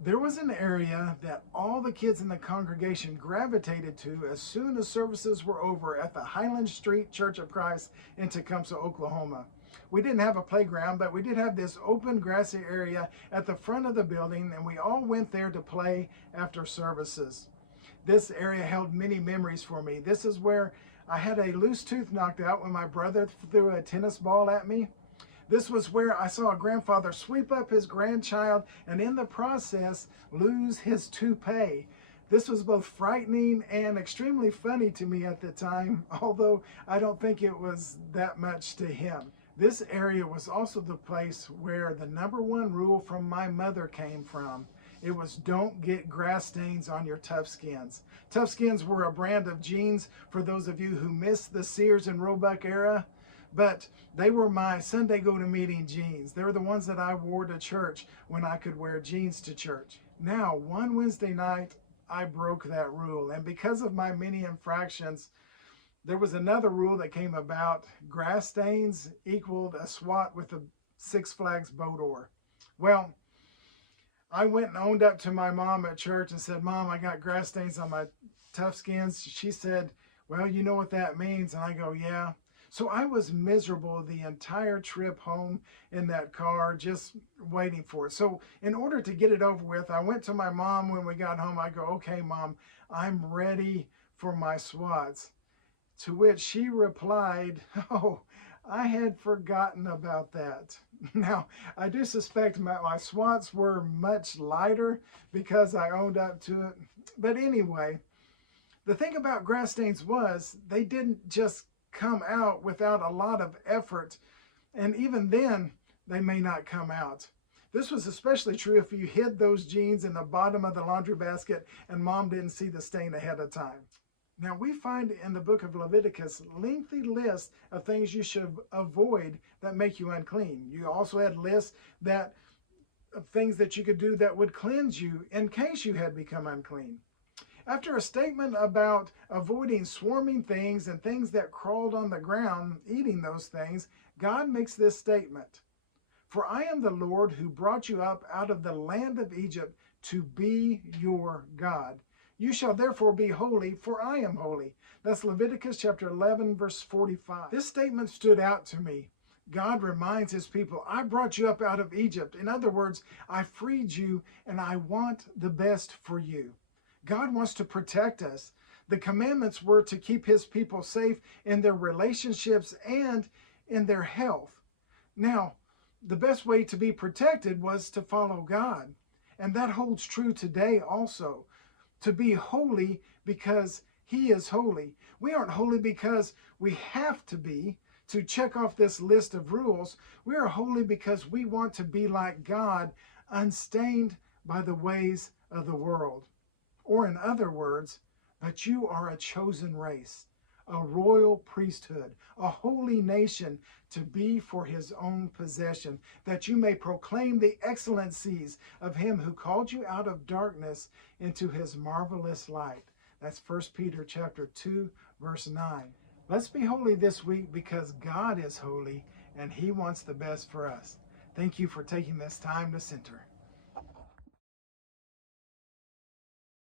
There was an area that all the kids in the congregation gravitated to as soon as services were over at the Highland Street Church of Christ in Tecumseh, Oklahoma. We didn't have a playground, but we did have this open grassy area at the front of the building, and we all went there to play after services. This area held many memories for me. This is where I had a loose tooth knocked out when my brother threw a tennis ball at me. This was where I saw a grandfather sweep up his grandchild and in the process lose his toupee. This was both frightening and extremely funny to me at the time, although I don't think it was that much to him. This area was also the place where the #1 rule from my mother came from. It was don't get grass stains on your ToughSkins. ToughSkins were a brand of jeans for those of you who missed the Sears and Roebuck era. But they were my Sunday go-to-meeting jeans. They were the ones that I wore to church when I could wear jeans to church. Now, one Wednesday night, I broke that rule. And because of my many infractions, there was another rule that came about. Grass stains equaled a SWAT with a Six Flags boat oar. Well, I went and owned up to my mom at church and said, Mom, I got grass stains on my ToughSkins. She said, well, you know what that means? And I go, yeah. So I was miserable the entire trip home in that car, just waiting for it. So in order to get it over with, I went to my mom when we got home. I go, okay, Mom, I'm ready for my SWATs. To which she replied, oh, I had forgotten about that. Now, I do suspect my SWATs were much lighter because I owned up to it. But anyway, the thing about grass stains was they didn't just come out without a lot of effort, and even then they may not come out. This was especially true if you hid those jeans in the bottom of the laundry basket and Mom didn't see the stain ahead of time. Now we find in the book of Leviticus lengthy lists of things you should avoid that make you unclean. You also had lists of things that you could do that would cleanse you in case you had become unclean. After a statement about avoiding swarming things and things that crawled on the ground, eating those things, God makes this statement. For I am the Lord who brought you up out of the land of Egypt to be your God. You shall therefore be holy, for I am holy. That's Leviticus chapter 11, verse 45. This statement stood out to me. God reminds his people, I brought you up out of Egypt. In other words, I freed you and I want the best for you. God wants to protect us. The commandments were to keep his people safe in their relationships and in their health. Now, the best way to be protected was to follow God. And that holds true today also. To be holy because he is holy. We aren't holy because we have to be to check off this list of rules. We are holy because we want to be like God, unstained by the ways of the world. Or in other words, but you are a chosen race, a royal priesthood, a holy nation to be for his own possession, that you may proclaim the excellencies of him who called you out of darkness into his marvelous light. That's 1 Peter chapter 2, verse 9. Let's be holy this week because God is holy and he wants the best for us. Thank you for taking this time to center.